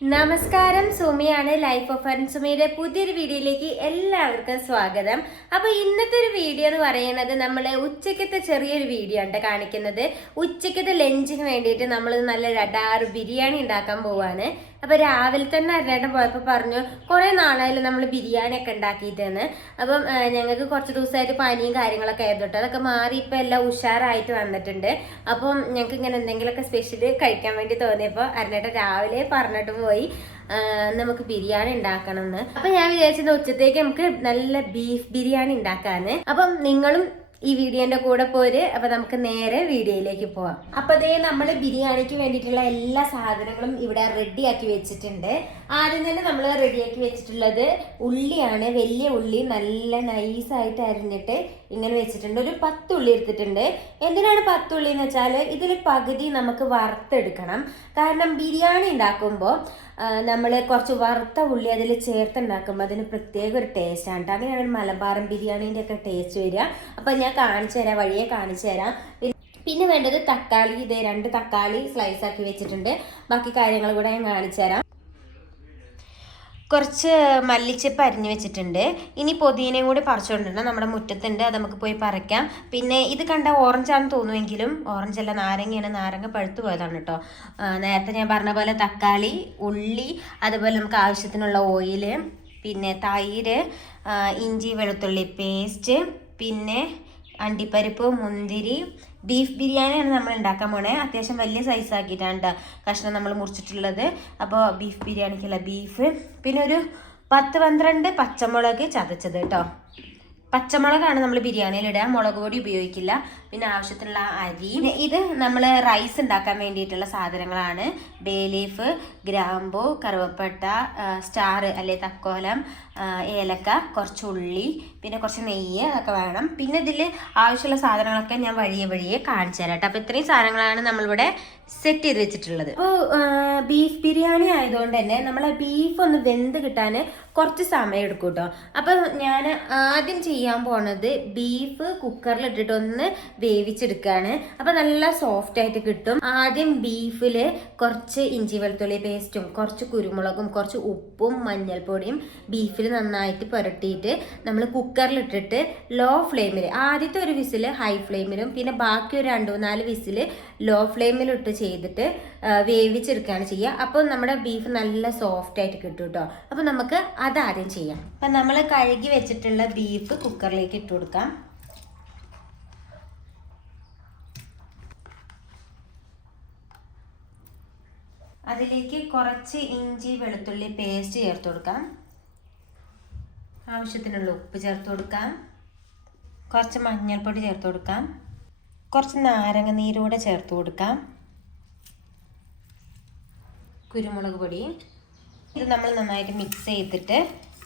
നമസ്കാരം, സുമിയാണ്. Life of fun സുമിയുടെ പുതിയൊരു വീഡിയോയിലേക്ക് എല്ലാവർക്കും സ്വാഗതം. അപ്പോൾ ഇന്നത്തെ ഒരു വീഡിയോ എന്ന് പറയുന്നത് നമ്മൾ ഉച്ചക്കത്തെ ചെറിയൊരു വീഡിയോ ആണ് കാണിക്കുന്നത്. ഉച്ചക്കത്തെ ലഞ്ചിന് വേണ്ടിയിട്ട് നമ്മൾ നല്ല രടാറ് ബിരിയാണി ഉണ്ടാക്കാൻ പോവാണ്. അപ്പോൾ രാവിലെ തന്നെ അരേട്ടൻ പോയപ്പോൾ പറഞ്ഞു കുറേ നാളായാലും നമ്മൾ ബിരിയാണി ഒക്കെ ഉണ്ടാക്കിയിട്ടെന്ന്. അപ്പം ഞങ്ങൾക്ക് കുറച്ച് ദിവസമായിട്ട് പനിയും കാര്യങ്ങളൊക്കെ ആയിരുന്നു. അതൊക്കെ മാറി ഇപ്പോൾ എല്ലാം ഉഷാറായിട്ട് വന്നിട്ടുണ്ട്. അപ്പം ഞങ്ങൾക്ക് ഇങ്ങനെ എന്തെങ്കിലുമൊക്കെ സ്പെഷ്യൽ കഴിക്കാൻ വേണ്ടി തോന്നിയപ്പോൾ അരേട്ടൻ രാവിലെ പറഞ്ഞിട്ട് പോയി നമുക്ക് ബിരിയാണി ഉണ്ടാക്കണം എന്ന്. അപ്പം ഞാൻ വിചാരിച്ചത് ഉച്ചത്തേക്ക് നമുക്ക് നല്ല ബീഫ് ബിരിയാണി ഉണ്ടാക്കാന്ന്. അപ്പം നിങ്ങളും ഈ വീഡിയോന്റെ കൂടെ പോര്. അപ്പൊ നമുക്ക് നേരെ വീഡിയോയിലേക്ക് പോവാം. അപ്പൊ അതേ നമ്മൾ ബിരിയാണിക്ക് വേണ്ടിയിട്ടുള്ള എല്ലാ സാധനങ്ങളും ഇവിടെ റെഡിയാക്കി വെച്ചിട്ടുണ്ട്. ആദ്യം തന്നെ നമ്മൾ റെഡിയാക്കി വെച്ചിട്ടുള്ളത് ഉള്ളിയാണ്. വലിയ ഉള്ളി നല്ല നൈസായിട്ട് അരിഞ്ഞിട്ട് ഇങ്ങനെ വെച്ചിട്ടുണ്ട്. ഒരു 10 ഉള്ളി എടുത്തിട്ടുണ്ട്. എന്തിനാണ് 10 ഉള്ളി എന്ന് വെച്ചാൽ ഇതിൽ പകുതി നമുക്ക് വറുത്തെടുക്കണം. കാരണം ബിരിയാണി ഉണ്ടാക്കുമ്പോൾ നമ്മൾ കുറച്ച് വറുത്ത ഉള്ളി അതിൽ ചേർത്തുണ്ടാക്കുമ്പോൾ അതിന് പ്രത്യേക ഒരു ടേസ്റ്റാണ്. അങ്ങനെയാണ് ഒരു മലബാറൻ ബിരിയാണീൻ്റെ ഒക്കെ ടേസ്റ്റ് വരിക. അപ്പം ഞാൻ കാണിച്ചു തരാം, വഴിയെ കാണിച്ചു തരാം. പിന്നെ വേണ്ടത് തക്കാളി. ഇതേ 2 തക്കാളി സ്ലൈസ് ആക്കി വെച്ചിട്ടുണ്ട്. ബാക്കി കാര്യങ്ങൾ കൂടെ ഞാൻ കാണിച്ചു തരാം. കുറച്ച് മല്ലിച്ചപ്പ് അരിഞ്ഞു വെച്ചിട്ടുണ്ട്. ഇനി പുതിനയും കൂടി പറിച്ചുകൊണ്ടിട്ടുണ്ട്. നമ്മുടെ മുറ്റത്തുണ്ട്, അത് നമുക്ക് പോയി പറിക്കാം. പിന്നെ ഇത് കണ്ട ഓറഞ്ചാണെന്ന് തോന്നുമെങ്കിലും ഓറഞ്ച് അല്ല, നാരങ്ങയാണ്. നാരങ്ങ പഴുത്തു പോയതാണ് കേട്ടോ. നേരത്തെ ഞാൻ പറഞ്ഞ പോലെ തക്കാളി, ഉള്ളി, അതുപോലെ നമുക്ക് ആവശ്യത്തിനുള്ള ഓയില്, പിന്നെ തൈര്, ഇഞ്ചി വെളുത്തുള്ളി പേസ്റ്റ്, പിന്നെ അണ്ടിപ്പരിപ്പ്, മുന്തിരി. ബീഫ് ബിരിയാണിയാണ് നമ്മൾ ഉണ്ടാക്കാൻ പോണേ. അത്യാവശ്യം വലിയ സൈസ് ആക്കിയിട്ടാണ് കേട്ടോ കഷ്ണം നമ്മൾ മുറിച്ചിട്ടുള്ളത്. അപ്പോൾ ബീഫ് ബിരിയാണിക്കുള്ള ബീഫ്, പിന്നെ ഒരു 10-12 പച്ചമുളക് ചതച്ചത് കേട്ടോ. പച്ചമുളകാണ് നമ്മൾ ബിരിയാണിയിൽ ഇടുക, മുളക് പൊടി ഉപയോഗിക്കില്ല. പിന്നെ ആവശ്യത്തിനുള്ള അരി. ഇത് നമ്മൾ റൈസ് ഉണ്ടാക്കാൻ വേണ്ടിയിട്ടുള്ള സാധനങ്ങളാണ്. ബേ ലീഫ്, ഗ്രാമ്പു, കറുവപ്പട്ട, സ്റ്റാർ അല്ലെ തക്കോലം, ഏലക്ക, കുറച്ച് ഉള്ളി, പിന്നെ കുറച്ച് നെയ്യ്, അതൊക്കെ വേണം. പിന്നെ ഇതിൽ ആവശ്യമുള്ള സാധനങ്ങളൊക്കെ ഞാൻ വഴിയെ കാണിച്ചു തരാം കേട്ടോ. അപ്പോൾ ഇത്രയും സാധനങ്ങളാണ് നമ്മളിവിടെ സെറ്റ് ചെയ്ത് വെച്ചിട്ടുള്ളത്. അപ്പോൾ ബീഫ് ബിരിയാണി ആയതുകൊണ്ട് തന്നെ നമ്മളെ ബീഫ് ഒന്ന് വെന്ത് കിട്ടാൻ കുറച്ച് സമയം എടുക്കും കേട്ടോ. അപ്പം ഞാൻ ആദ്യം ചെയ്യാൻ പോണത് ബീഫ് കുക്കറിൽ ഇട്ടിട്ട് ഒന്ന് വേവിച്ചെടുക്കുകയാണ്. അപ്പം നല്ല സോഫ്റ്റ് ആയിട്ട് കിട്ടും. ആദ്യം ബീഫിൽ കുറച്ച് ഇഞ്ചി വെളുത്തുള്ളി പേസ്റ്റും കുറച്ച് കുരുമുളകും കുറച്ച് ഉപ്പും മഞ്ഞൾപ്പൊടിയും ബീഫിൽ നന്നായിട്ട് പുരട്ടിയിട്ട് നമ്മൾ കുക്കറിലിട്ടിട്ട് ലോ ഫ്ലെയിമിൽ ആദ്യത്തെ ഒരു വിസിൽ ഹൈ ഫ്ലെയിമിലും പിന്നെ ബാക്കി ഒരു 2-4 വിസിൽ ലോ ഫ്ലെയിമിലിട്ട് ചെയ്തിട്ട് വേവിച്ചെടുക്കുകയാണ് ചെയ്യുക. അപ്പോൾ നമ്മുടെ ബീഫ് നല്ല സോഫ്റ്റ് ആയിട്ട് കിട്ടും കേട്ടോ. അപ്പോൾ നമുക്ക് അതാദ്യം ചെയ്യാം. അപ്പം നമ്മൾ കഴുകി വെച്ചിട്ടുള്ള ബീഫ് കുക്കറിലേക്ക് ഇട്ട് കൊടുക്കാം. അതിലേക്ക് കുറച്ച് ഇഞ്ചി വെളുത്തുള്ളി പേസ്റ്റ് ചേർത്ത് കൊടുക്കാം. ആവശ്യത്തിനുള്ള ഉപ്പ് ചേർത്ത് കൊടുക്കാം. കുറച്ച് മഞ്ഞൾപ്പൊടി ചേർത്ത് കൊടുക്കാം. കുറച്ച് നാരങ്ങ നീരൂടെ ചേർത്ത് കൊടുക്കാം. കുരുമുളക് പൊടി. ഇത് നമ്മൾ നന്നായിട്ട് മിക്സ് ചെയ്തിട്ട്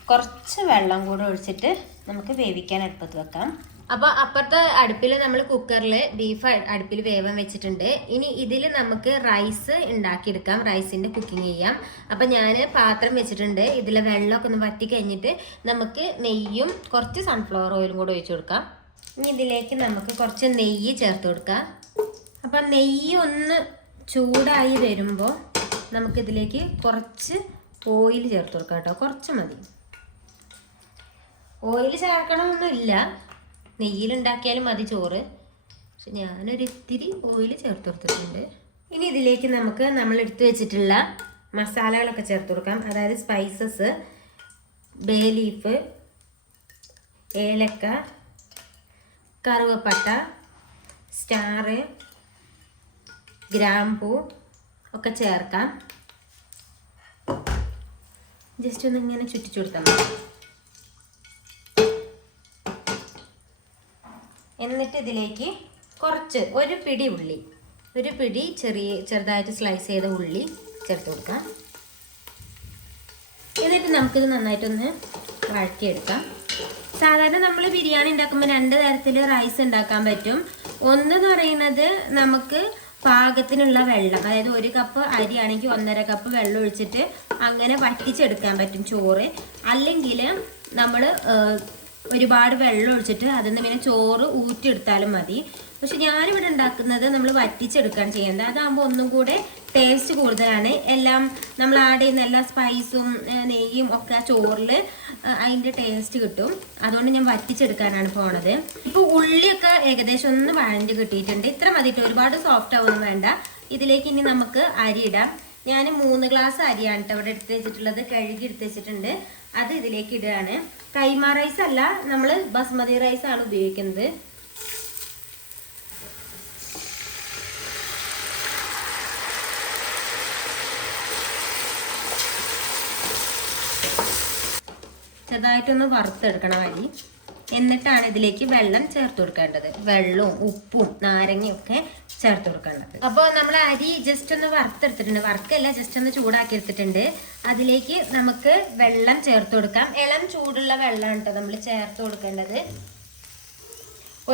കുറച്ച് വെള്ളം കൂടെ ഒഴിച്ചിട്ട് നമുക്ക് വേവിക്കാൻ അടുപ്പത്ത് വെക്കാം. അപ്പോൾ അപ്പുറത്തെ അടുപ്പിൽ നമ്മൾ കുക്കറിൽ ബീഫ് അടുപ്പിൽ വേവാൻ വെച്ചിട്ടുണ്ട്. ഇനി ഇതിൽ നമുക്ക് റൈസ് ഉണ്ടാക്കിയെടുക്കാം, റൈസിൻ്റെ കുക്കിംഗ് ചെയ്യാം. അപ്പം ഞാൻ പാത്രം വെച്ചിട്ടുണ്ട്. ഇതിലെ വെള്ളമൊക്കെ ഒന്ന് വറ്റി കഴിഞ്ഞിട്ട് നമുക്ക് നെയ്യും കുറച്ച് സൺഫ്ലവർ ഓയിലും കൂടെ ഒഴിച്ചു കൊടുക്കാം. ഇനി ഇതിലേക്ക് നമുക്ക് കുറച്ച് നെയ്യ് ചേർത്ത് കൊടുക്കാം. അപ്പം നെയ്യ് ഒന്ന് ചൂടായി വരുമ്പോൾ നമുക്കിതിലേക്ക് കുറച്ച് ഓയിൽ ചേർത്ത് കൊടുക്കാം കേട്ടോ. കുറച്ച് മതി. ഓയിൽ ചേർക്കണമെന്നില്ല, നെയ്യിലുണ്ടാക്കിയാലും മതി ചോറ്. പക്ഷെ ഞാനൊരു ഇത്തിരി ഓയിൽ ചേർത്ത് കൊടുത്തിട്ടുണ്ട്. ഇനി ഇതിലേക്ക് നമുക്ക് നമ്മൾ എടുത്തു വെച്ചിട്ടുള്ള മസാലകളൊക്കെ ചേർത്ത് കൊടുക്കാം. അതായത് സ്പൈസസ്, ബേ ലീഫ്, ഏലക്ക, കറുവപ്പട്ട, സ്റ്റാർ, ഗ്രാമ്പൂ ഒക്കെ ചേർക്കാം. ജസ്റ്റ് ഒന്ന് ഇങ്ങനെ ചുറ്റിച്ചു കൊടുത്താൽ മതി. എന്നിട്ട് ഇതിലേക്ക് കുറച്ച് ഒരു പിടി ഉള്ളി, ഒരു പിടി ചെറുതായിട്ട് സ്ലൈസ് ചെയ്ത ഉള്ളി ചേർത്ത് കൊടുക്കാം. എന്നിട്ട് നമുക്കിത് നന്നായിട്ടൊന്ന് വഴറ്റിയെടുക്കാം. സാധാരണ നമ്മൾ ബിരിയാണി ഉണ്ടാക്കുമ്പോൾ 2 തരത്തിൽ റൈസ് ഉണ്ടാക്കാൻ പറ്റും. ഒന്നെന്ന് പറയുന്നത് നമുക്ക് പാകത്തിനുള്ള വെള്ളം, അതായത് 1 കപ്പ് അരിയാണെങ്കിൽ 1.5 കപ്പ് വെള്ളം ഒഴിച്ചിട്ട് അങ്ങനെ വറ്റിച്ചെടുക്കാൻ പറ്റും ചോറ്. അല്ലെങ്കിൽ നമ്മൾ ഒരുപാട് വെള്ളം ഒഴിച്ചിട്ട് അതിൽ നിന്ന് പിന്നെ ചോറ് ഊറ്റിയെടുത്താലും മതി. പക്ഷെ ഞാനിവിടെ ഉണ്ടാക്കുന്നത് നമ്മൾ വറ്റിച്ചെടുക്കുകയാണ് ചെയ്യേണ്ടത്. അതാകുമ്പോൾ ഒന്നും കൂടെ ടേസ്റ്റ് കൂടുതലാണ്. എല്ലാം നമ്മൾ ആഡ് ചെയ്യുന്ന എല്ലാ സ്പൈസും നെയ്യും ഒക്കെ ആ ചോറിൽ അതിൻ്റെ ടേസ്റ്റ് കിട്ടും. അതുകൊണ്ട് ഞാൻ വറ്റിച്ചെടുക്കാനാണ് പോണത്. ഇപ്പോൾ ഉള്ളിയൊക്കെ ഏകദേശം ഒന്ന് വഴഞ്ഞ് കിട്ടിയിട്ടുണ്ട്. ഇത്ര മതിയിട്ട് ഒരുപാട് സോഫ്റ്റ് ആവുമെന്ന് വേണ്ട. ഇതിലേക്ക് ഇനി നമുക്ക് അരി ഇടാം. ഞാൻ 3 ഗ്ലാസ് അരിയാണ് കേട്ടോ ഇവിടെ എടുത്ത് വെച്ചിട്ടുള്ളത്. കഴുകി എടുത്ത് വെച്ചിട്ടുണ്ട്. അത് ഇതിലേക്ക് ഇടുകയാണ്. കൈമ റൈസ് അല്ല, നമ്മൾ ബസ്മതി റൈസ് ആണ് ഉപയോഗിക്കുന്നത്. ചെറുതായിട്ടൊന്ന് വറുത്തെടുക്കണം അരി. എന്നിട്ടാണ് ഇതിലേക്ക് വെള്ളം ചേർത്ത് കൊടുക്കേണ്ടത്. വെള്ളവും ഉപ്പും നാരങ്ങയും ഒക്കെ ചേർത്ത് കൊടുക്കേണ്ടത്. അപ്പോൾ നമ്മൾ അരി ജസ്റ്റ് ഒന്ന് വറുത്തെടുത്തിട്ടുണ്ട്. വറുക്കല്ല, ജസ്റ്റ് ഒന്ന് ചൂടാക്കി എടുത്തിട്ടുണ്ട്. അതിലേക്ക് നമുക്ക് വെള്ളം ചേർത്ത് കൊടുക്കാം. ഇളം ചൂടുള്ള വെള്ളമാണ് കേട്ടോ നമ്മൾ ചേർത്ത് കൊടുക്കേണ്ടത്.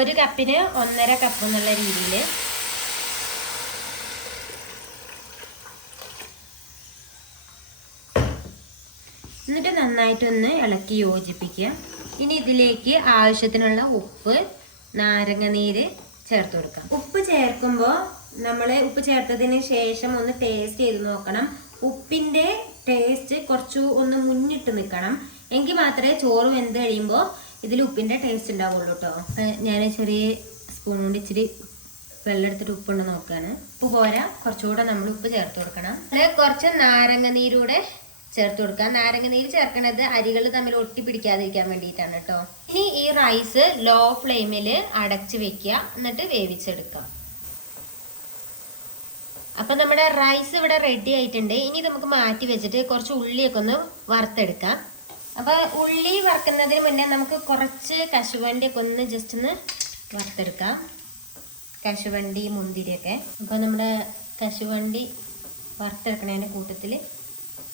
1 കപ്പിന് 1.5 കപ്പ് എന്നുള്ള രീതിയിൽ. എന്നിട്ട് നന്നായിട്ടൊന്ന് ഇളക്കി യോജിപ്പിക്കുക. ഇനി ഇതിലേക്ക് ആവശ്യത്തിനുള്ള ഉപ്പ്, നാരങ്ങ നീര് ചേർത്ത് കൊടുക്കാം. ഉപ്പ് ചേർക്കുമ്പോൾ നമ്മൾ ഉപ്പ് ചേർത്തതിന് ശേഷം ഒന്ന് ടേസ്റ്റ് ചെയ്ത് നോക്കണം. ഉപ്പിൻ്റെ ടേസ്റ്റ് കുറച്ച് ഒന്ന് മുന്നിട്ട് നിൽക്കണം. എങ്കിൽ മാത്രമേ ചോറ് വെന്ത് കഴിയുമ്പോൾ ഇതിൽ ഉപ്പിൻ്റെ ടേസ്റ്റ് ഉണ്ടാവുള്ളൂ കേട്ടോ. ഞാൻ ചെറിയ സ്പൂൺ കൊണ്ട് ഇച്ചിരി വെള്ളം എടുത്തിട്ട് ഉപ്പുണ്ട് നോക്കുകയാണ്. ഉപ്പ് പോരാ, കുറച്ചുകൂടെ നമ്മൾ ഉപ്പ് ചേർത്ത് കൊടുക്കണം. കുറച്ച് നാരങ്ങ നീരൂടെ ചേർത്ത് കൊടുക്കാം. നാരങ്ങ നീര് ചേർക്കണത് അരികൾ തമ്മിൽ ഒട്ടി പിടിക്കാതിരിക്കാൻ വേണ്ടിയിട്ടാണ് കേട്ടോ. ഇനി ഈ റൈസ് ലോ ഫ്ലെയിമിൽ അടച്ച് വെക്കുക. എന്നിട്ട് വേവിച്ചെടുക്കാം. അപ്പൊ നമ്മുടെ റൈസ് ഇവിടെ റെഡി ആയിട്ടുണ്ട്. ഇനി നമുക്ക് മാറ്റി വെച്ചിട്ട് കുറച്ച് ഉള്ളിയൊക്കെ ഒന്ന് വറുത്തെടുക്കാം. അപ്പൊ ഉള്ളി വറുക്കുന്നതിന് മുന്നേ നമുക്ക് കുറച്ച് കശുവണ്ടിയൊക്കെ ഒന്ന് ജസ്റ്റ് ഒന്ന് വറുത്തെടുക്കാം. കശുവണ്ടി, മുന്തിരിയൊക്കെ. അപ്പൊ നമ്മുടെ കശുവണ്ടി വറുത്തെടുക്കണതിൻ്റെ കൂട്ടത്തിൽ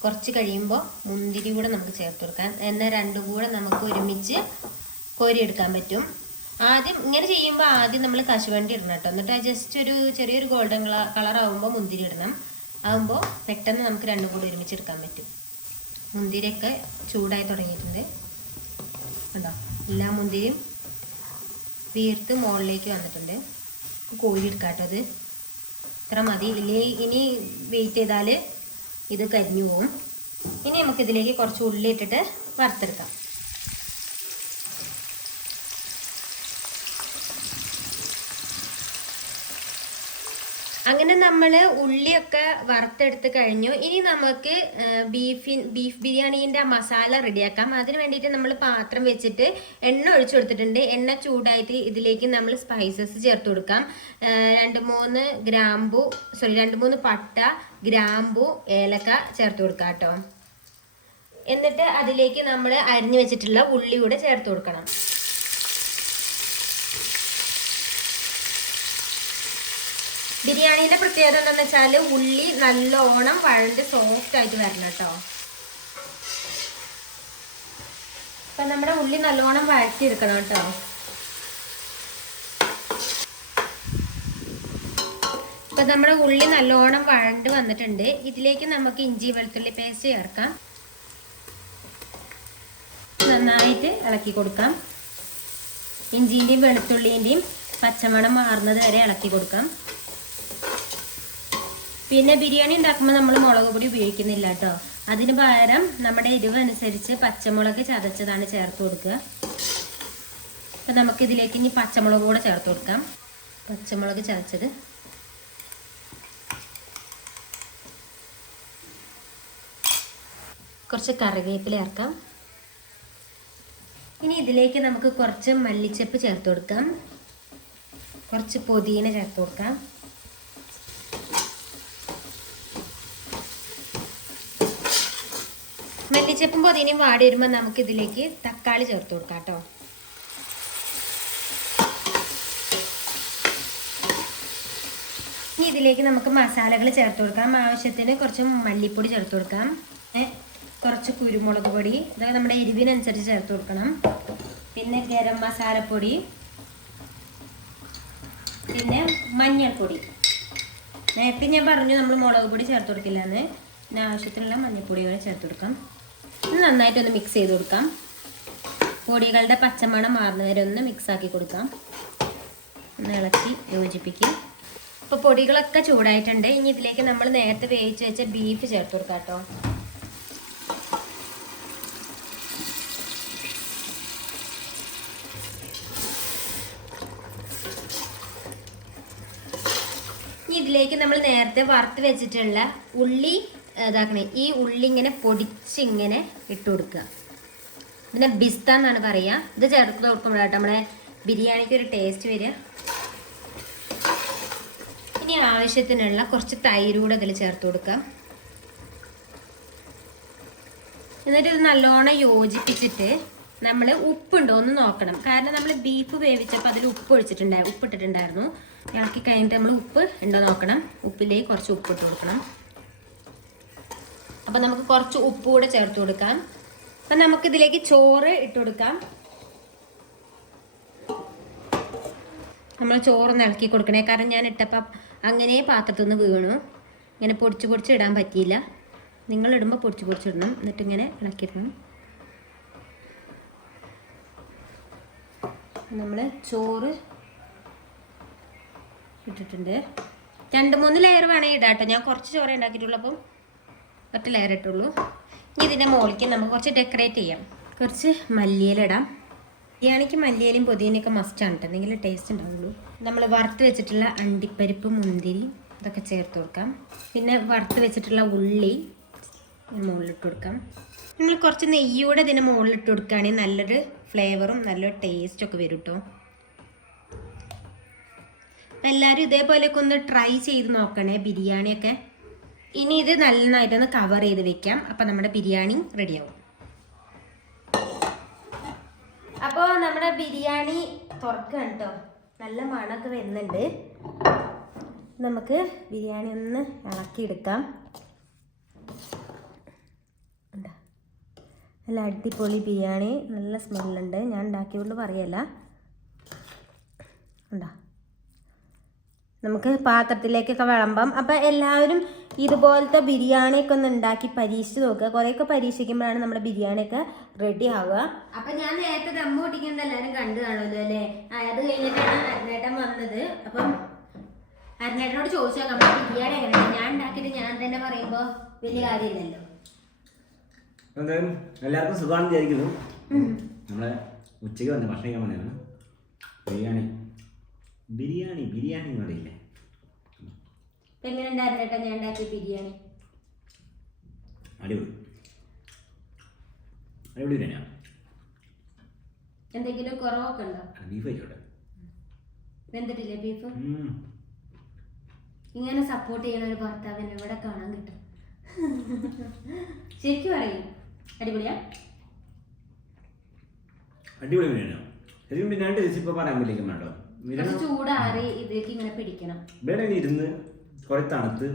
കുറച്ച് കഴിയുമ്പോൾ മുന്തിരി കൂടെ നമുക്ക് ചേർത്ത് കൊടുക്കാം. എന്നാൽ രണ്ടും കൂടെ നമുക്ക് ഒരുമിച്ച് കോരിയെടുക്കാൻ പറ്റും. ആദ്യം ഇങ്ങനെ ചെയ്യുമ്പോൾ ആദ്യം നമ്മൾ കശുവണ്ടി ഇടണം കേട്ടോ. എന്നിട്ട് ജസ്റ്റ് ഒരു ചെറിയൊരു ഗോൾഡൻ കളർ ആകുമ്പോൾ മുന്തിരി ഇടണം. ആകുമ്പോൾ പെട്ടെന്ന് നമുക്ക് രണ്ടും കൂടെ ഒരുമിച്ച് എടുക്കാൻ പറ്റും. മുന്തിരിയൊക്കെ ചൂടായി തുടങ്ങിയിട്ടുണ്ട് കേട്ടോ. എല്ലാ മുന്തിരിയും വീർത്ത് മുകളിലേക്ക് വന്നിട്ടുണ്ട്. കോരിയെടുക്കാം കേട്ടോ. അത് ഇത്ര മതി. ഇനി വെയിറ്റ് ചെയ്താൽ ഇത് കരിഞ്ഞു പോവും. ഇനി നമുക്കിതിലേക്ക് കുറച്ച് ഉള്ളി ഇട്ടിട്ട് വറുത്തെടുക്കാം. അങ്ങനെ നമ്മൾ ഉള്ളിയൊക്കെ വറുത്തെടുത്ത് കഴിഞ്ഞു. ഇനി നമുക്ക് ബീഫ് ബിരിയാണീൻ്റെ മസാല റെഡിയാക്കാം. അതിന് വേണ്ടിയിട്ട് നമ്മൾ പാത്രം വെച്ചിട്ട് എണ്ണ ഒഴിച്ചു കൊടുത്തിട്ടുണ്ട്. എണ്ണ ചൂടായിട്ട് ഇതിലേക്ക് നമ്മൾ സ്പൈസസ് ചേർത്ത് കൊടുക്കാം. 2-3 പട്ട, ഗ്രാമ്പു, ഏലക്ക ചേർത്ത് കൊടുക്കാം കേട്ടോ. എന്നിട്ട് അതിലേക്ക് നമ്മൾ അരിഞ്ഞു വെച്ചിട്ടുള്ള ഉള്ളി കൂടെ ചേർത്ത് കൊടുക്കണം. ബിരിയാണീൻ്റെ പ്രത്യേകത എന്താണെന്ന് വെച്ചാൽ ഉള്ളി നല്ലോണം വഴണ്ട് സോഫ്റ്റ് ആയിട്ട് വരണം കേട്ടോ. അപ്പം നമ്മുടെ ഉള്ളി നല്ലോണം വഴറ്റിയെടുക്കണം കേട്ടോ. അപ്പം നമ്മുടെ ഉള്ളി നല്ലോണം വഴണ്ട് വന്നിട്ടുണ്ട്. ഇതിലേക്ക് നമുക്ക് ഇഞ്ചി വെളുത്തുള്ളി പേസ്റ്റ് ചേർക്കാം. നന്നായിട്ട് ഇളക്കി കൊടുക്കാം. ഇഞ്ചിൻ്റെയും വെളുത്തുള്ളിൻ്റെയും പച്ചമണം മാറുന്നത് വരെ ഇളക്കി കൊടുക്കാം. പിന്നെ ബിരിയാണി ഉണ്ടാക്കുമ്പോൾ നമ്മൾ മുളക് പൊടി ഉപയോഗിക്കുന്നില്ല കേട്ടോ. അതിന് പകരം നമ്മുടെ എരിവനുസരിച്ച് പച്ചമുളക് ചതച്ചതാണ് ചേർത്ത് കൊടുക്കുക. അപ്പം നമുക്കിതിലേക്ക് ഇനി പച്ചമുളക് കൂടെ ചേർത്ത് കൊടുക്കാം. പച്ചമുളക് ചതച്ചത്, കുറച്ച് കറിവേപ്പില ചേർക്കാം. ഇനി ഇതിലേക്ക് നമുക്ക് കുറച്ച് മല്ലിച്ചപ്പ് ചേർത്ത് കൊടുക്കാം. കുറച്ച് പുതിന ചേർത്ത് കൊടുക്കാം. മല്ലിച്ചപ്പും പുതിനയും വാടി വരുമ്പോൾ നമുക്ക് ഇതിലേക്ക് തക്കാളി ചേർത്ത് കൊടുക്കാം കേട്ടോ. ഇനി ഇതിലേക്ക് നമുക്ക് മസാലകൾ ചേർത്ത് കൊടുക്കാം. ആവശ്യത്തിന് കുറച്ച് മല്ലിപ്പൊടി ചേർത്ത് കൊടുക്കാം. കുറച്ച് കുരുമുളക് പൊടി, ഇതൊക്കെ നമ്മുടെ എരിവിനനുസരിച്ച് ചേർത്ത് കൊടുക്കണം. പിന്നെ ഗരം മസാലപ്പൊടി, പിന്നെ മഞ്ഞൾപ്പൊടി. നേരത്തെ ഞാൻ പറഞ്ഞു നമ്മൾ മുളക് പൊടി ചേർത്ത് കൊടുക്കില്ല എന്ന്. പിന്നെ ആവശ്യത്തിനുള്ള മഞ്ഞൾപ്പൊടി കൂടെ ചേർത്ത് കൊടുക്കാം. നന്നായിട്ടൊന്ന് മിക്സ് ചെയ്ത് കൊടുക്കാം. പൊടികളുടെ പച്ചമണം മാറുന്നവരെ ഒന്ന് മിക്സാക്കി കൊടുക്കാം. ഒന്ന് ഇളക്കി യോജിപ്പിക്കും. അപ്പോൾ പൊടികളൊക്കെ ചൂടായിട്ടുണ്ട്. ഇനി ഇതിലേക്ക് നമ്മൾ നേരത്തെ വേവിച്ച് വെച്ച ബീഫ് ചേർത്ത് കൊടുക്കാം കേട്ടോ. ഇനി ഇതിലേക്ക് നമ്മൾ നേരത്തെ വറുത്ത് വെച്ചിട്ടുള്ള ഉള്ളി ഇതാക്കണേ. ഈ ഉള്ളി ഇങ്ങനെ പൊടിച്ചിങ്ങനെ ഇട്ട് കൊടുക്കുക. ഇതിനെ ബിസ്ത എന്നാണ് പറയുക. ഇത് ചേർത്ത് കൊടുക്കുമ്പോഴാട്ടോ നമ്മളെ ബിരിയാണിക്ക് ഒരു ടേസ്റ്റ് വരിക. ഇനി ആവശ്യത്തിനുള്ള കുറച്ച് തൈര് കൂടെ അതിൽ ചേർത്ത് കൊടുക്കാം. എന്നിട്ട് ഇത് നല്ലോണം യോജിപ്പിച്ചിട്ട് നമ്മൾ ഉപ്പുണ്ടോ എന്ന് നോക്കണം. കാരണം നമ്മൾ ബീഫ് വേവിച്ചപ്പോൾ അതിൽ ഉപ്പിട്ടിട്ടുണ്ടായിരുന്നു. ഇളക്കി കഴിഞ്ഞിട്ട് നമ്മൾ ഉപ്പ് ഉണ്ടോ നോക്കണം. ഉപ്പിലേക്ക് കുറച്ച് ഉപ്പിട്ട് കൊടുക്കണം. അപ്പം നമുക്ക് കുറച്ച് ഉപ്പ് കൂടെ ചേർത്ത് കൊടുക്കാം. അപ്പം നമുക്കിതിലേക്ക് ചോറ് ഇട്ട് കൊടുക്കാം. നമ്മൾ ചോറൊന്ന് ഇളക്കി കൊടുക്കണേ. കാരണം ഞാൻ ഇട്ടപ്പം അങ്ങനെ പാത്രത്തിൽ നിന്ന് വീണു. ഇങ്ങനെ പൊടിച്ച് ഇടാൻ പറ്റിയില്ല. നിങ്ങളിടുമ്പോൾ പൊടിച്ചിടണം. എന്നിട്ടിങ്ങനെ ഇളക്കിയിടണം. നമ്മൾ ചോറ് ഇട്ടിട്ടുണ്ട്. 2-3 ലെയർ വേണമെങ്കിൽ ഇടാം കേട്ടോ. ഞാൻ കുറച്ച് ചോറ് ഉണ്ടാക്കിയിട്ടുള്ളൂ, അപ്പം ഒറ്റ ലെയർ ഇട്ടുള്ളൂ. ഇനി ഇതിൻ്റെ മുകളിലേക്ക് നമുക്ക് കുറച്ച് ഡെക്കറേറ്റ് ചെയ്യാം. കുറച്ച് മല്ലിയില ഇടാം. ബിരിയാണിക്ക് മല്ലിയിലും പുതിനയൊക്കെ മസ്റ്റാണ് കേട്ടോ, എന്തെങ്കിലും ടേസ്റ്റ് ഉണ്ടാവുള്ളൂ. നമ്മൾ വറുത്ത് വെച്ചിട്ടുള്ള അണ്ടിപ്പരിപ്പ്, മുന്തിരി ഇതൊക്കെ ചേർത്ത് കൊടുക്കാം. പിന്നെ വറുത്ത് വെച്ചിട്ടുള്ള ഉള്ളി മുകളിലിട്ട് കൊടുക്കാം. നമ്മൾ കുറച്ച് നെയ്യൂടെ ഇതിൻ്റെ മുകളിലിട്ട് കൊടുക്കുകയാണെങ്കിൽ നല്ലൊരു ഫ്ലേവറും നല്ലൊരു ടേസ്റ്റും ഒക്കെ വരും കേട്ടോ. അപ്പം എല്ലാവരും ഇതേപോലെയൊക്കെ ഒന്ന് ട്രൈ ചെയ്ത് നോക്കണേ ബിരിയാണിയൊക്കെ. ഇനി ഇത് നന്നായിട്ടൊന്ന് കവർ ചെയ്ത് വെക്കാം. അപ്പം നമ്മുടെ ബിരിയാണി റെഡിയാവും. അപ്പോൾ നമ്മുടെ ബിരിയാണി തുറക്കുകയാണ് കേട്ടോ. നല്ല മണമൊക്കെ വരുന്നുണ്ട്. നമുക്ക് ബിരിയാണി ഒന്ന് ഇളക്കിയെടുക്കാം. നല്ല അടിപൊളി ബിരിയാണി, നല്ല സ്മെല്ലുണ്ട്. ഞാൻ ഉണ്ടാക്കിയതുകൊണ്ട് പറയല്ല. ഉണ്ടോ, നമുക്ക് പാത്രത്തിലേക്കൊക്കെ വിളമ്പാം. അപ്പം എല്ലാവരും ഇതുപോലത്തെ ബിരിയാണിയൊക്കെ ഒന്ന് ഉണ്ടാക്കി പരീക്ഷിച്ച് നോക്കുക. കുറേയൊക്കെ പരീക്ഷിക്കുമ്പോഴാണ് നമ്മുടെ ബിരിയാണിയൊക്കെ റെഡി ആവുക. അപ്പം ഞാൻ നേരത്തെ ദമ്മ് പൊട്ടിക്കുന്നത് എല്ലാവരും കണ്ടു കാണുമല്ലോ അല്ലേ? അത് കഴിഞ്ഞിട്ടാണ് അരുണേട്ടൻ വന്നത്. അപ്പം അരുണേട്ടനോട് ചോദിച്ചു നോക്കാം ബിരിയാണി എങ്ങനെയാണ്. ഞാൻ ഉണ്ടാക്കിയിട്ട് ഞാൻ തന്നെ പറയുമ്പോൾ വലിയ കാര്യമില്ലല്ലോ. എന്തായാലും എല്ലാവർക്കും സുഖമാണെന്ന് വിചാരിക്കുന്നു. നമ്മളെ ഉച്ചയ്ക്ക് വന്ന് ഭക്ഷണം കഴിക്കാൻ വന്നതാണ്. ബിരിയാണി എന്ന് പറയില്ലേ? എങ്ങനെ ഉണ്ടായിരുന്നു ഞാൻ ഉണ്ടാക്കിയ ബിരിയാണി? അടിപൊളി ബിരിയാണിയാണ്. എന്തെങ്കിലും കുറവൊക്കെ ഉണ്ടോ? ബീഫ് കഴിച്ചോട്ടെ. വെന്തിട്ടില്ലേ ബീഫ്? ഇങ്ങനെ സപ്പോർട്ട് ചെയ്യുന്ന ഒരു ഭർത്താവിനെ ഇവിടെ കാണാൻ കിട്ടും. ശരിക്കും പറയും അടിപൊളിയാ. അടിപൊളി ബിരിയാണിയാണ്. ശരിക്കും ബിരിയാണി ടേസ്റ്റ് ഇപ്പോൾ പറയാൻ പറ്റില്ല കേട്ടോ. ചൂടാറി ഇതിലേക്ക് ഇങ്ങനെ പിടിക്കണം. ബിരിയാണി ഇരുന്ന് കുറെ തണുത്ത്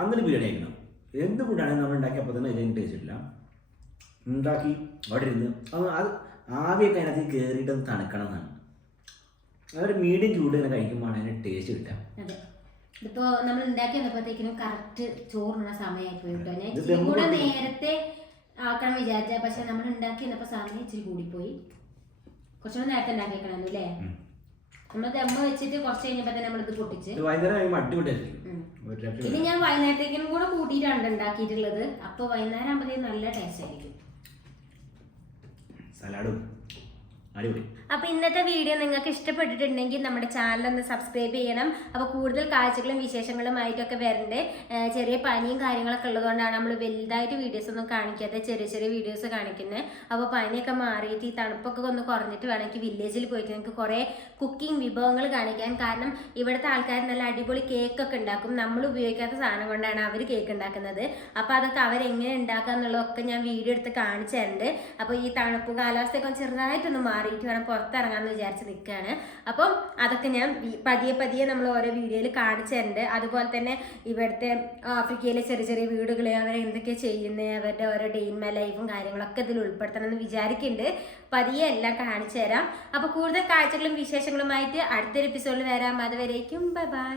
അന്നിട്ട് ബിരിയാണി കഴിക്കണം. എന്ത് ഫുഡാണെങ്കിൽ നമ്മൾ ഉണ്ടാക്കി അപ്പോൾ തന്നെ ഇതിന് ടേസ്റ്റ് ഇല്ല. ഉണ്ടാക്കി അവിടെ ഇരുന്ന് അത് ആവിയൊക്കെ അതിനകത്ത് കയറിയിട്ടൊന്ന് തണുക്കണം എന്നാണ്. അതൊരു മീഡിയം ചൂട് ഇങ്ങനെ കഴിക്കുമ്പോഴാണ് അതിന് ടേസ്റ്റ് കിട്ടുക. അതെ, ഇതിപ്പോൾ നമ്മൾ ഉണ്ടാക്കി വന്നപ്പോഴത്തേക്കിനും കറക്റ്റ് ചോറിനുള്ള സമയമായി പോയി കേട്ടോ. ഞാൻ ഇച്ചിരി കൂടെ നേരത്തെ ആക്കണം വിചാരിച്ച, പക്ഷെ നമ്മൾ ഉണ്ടാക്കി വന്നപ്പോൾ സമയം ഇച്ചിരി കൂടിപ്പോയി. കുറച്ചുകൂടെ നേരത്തെ ഉണ്ടാക്കി വെക്കണമെന്നു അല്ലേ? നമ്മൾ ദമ്മ വെച്ചിട്ട് കുറച്ച് കഴിഞ്ഞപ്പോൾ തന്നെ നമ്മളിത് പൊട്ടിച്ച്. ഇനി ഞാൻ വൈകുന്നേരത്തേക്കും കൂടെ കൂട്ടിയിട്ടാണ് ഉണ്ടാക്കിയിട്ടുള്ളത്. അപ്പോൾ വൈകുന്നേരം ആകുമ്പോഴത്തേക്കും നല്ല ടേസ്റ്റ് ആയിരിക്കും. സലാഡും അടിപൊളി. അപ്പോൾ ഇന്നത്തെ വീഡിയോ നിങ്ങൾക്ക് ഇഷ്ടപ്പെട്ടിട്ടുണ്ടെങ്കിൽ നമ്മുടെ ചാനൽ ഒന്ന് സബ്സ്ക്രൈബ് ചെയ്യണം. അപ്പോൾ കൂടുതൽ കാഴ്ചകളും വിശേഷങ്ങളുമായിട്ടൊക്കെ വരണ്ടേ. ചെറിയ പനിയും കാര്യങ്ങളൊക്കെ ഉള്ളതുകൊണ്ടാണ് നമ്മൾ വലുതായിട്ട് വീഡിയോസ് ഒന്നും കാണിക്കാതെ ചെറിയ വീഡിയോസ് കാണിക്കുന്നത്. അപ്പോൾ പനിയൊക്കെ മാറിയിട്ട് ഈ തണുപ്പൊക്കെ ഒന്ന് കുറഞ്ഞിട്ട് വേണമെങ്കിൽ വില്ലേജിൽ പോയിട്ട് നിങ്ങൾക്ക് കുറേ കുക്കിംഗ് വിഭവങ്ങൾ കാണിക്കാൻ. കാരണം ഇവിടുത്തെ ആൾക്കാർ നല്ല അടിപൊളി കേക്കൊക്കെ ഉണ്ടാക്കും. നമ്മൾ ഉപയോഗിക്കാത്ത സാധനം കൊണ്ടാണ് അവർ കേക്ക് ഉണ്ടാക്കുന്നത്. അപ്പോൾ അതൊക്കെ അവരെങ്ങനെ ഉണ്ടാക്കുക എന്നുള്ളതൊക്കെ ഞാൻ വീഡിയോ എടുത്ത് കാണിച്ചു തരുന്നുണ്ട്. അപ്പോൾ ഈ തണുപ്പ് കാലാവസ്ഥയൊക്കെ ചെറുതായിട്ടൊന്ന് മാറിയിട്ട് വേണം പുറത്തിറങ്ങാമെന്ന് വിചാരിച്ച് നിൽക്കുകയാണ്. അപ്പം അതൊക്കെ ഞാൻ പതിയെ നമ്മൾ ഓരോ വീഡിയോയിൽ കാണിച്ചു തരുന്നുണ്ട്. അതുപോലെ തന്നെ ഇവിടുത്തെ ആഫ്രിക്കയിലെ ചെറിയ വീടുകൾ അവരെന്തൊക്കെയാണ് ചെയ്യുന്നത്, അവരുടെ ഓരോ ഡേ ഇൻ മൈ ലൈഫും കാര്യങ്ങളൊക്കെ ഇതിൽ ഉൾപ്പെടുത്തണം എന്ന് വിചാരിക്കുന്നുണ്ട്. പതിയെ എല്ലാം കാണിച്ചു തരാം. അപ്പോൾ കൂടുതൽ കാഴ്ചകളും വിശേഷങ്ങളുമായിട്ട് അടുത്തൊരു എപ്പിസോഡിൽ വരാം. അതുവരേക്കും ബൈ ബൈ.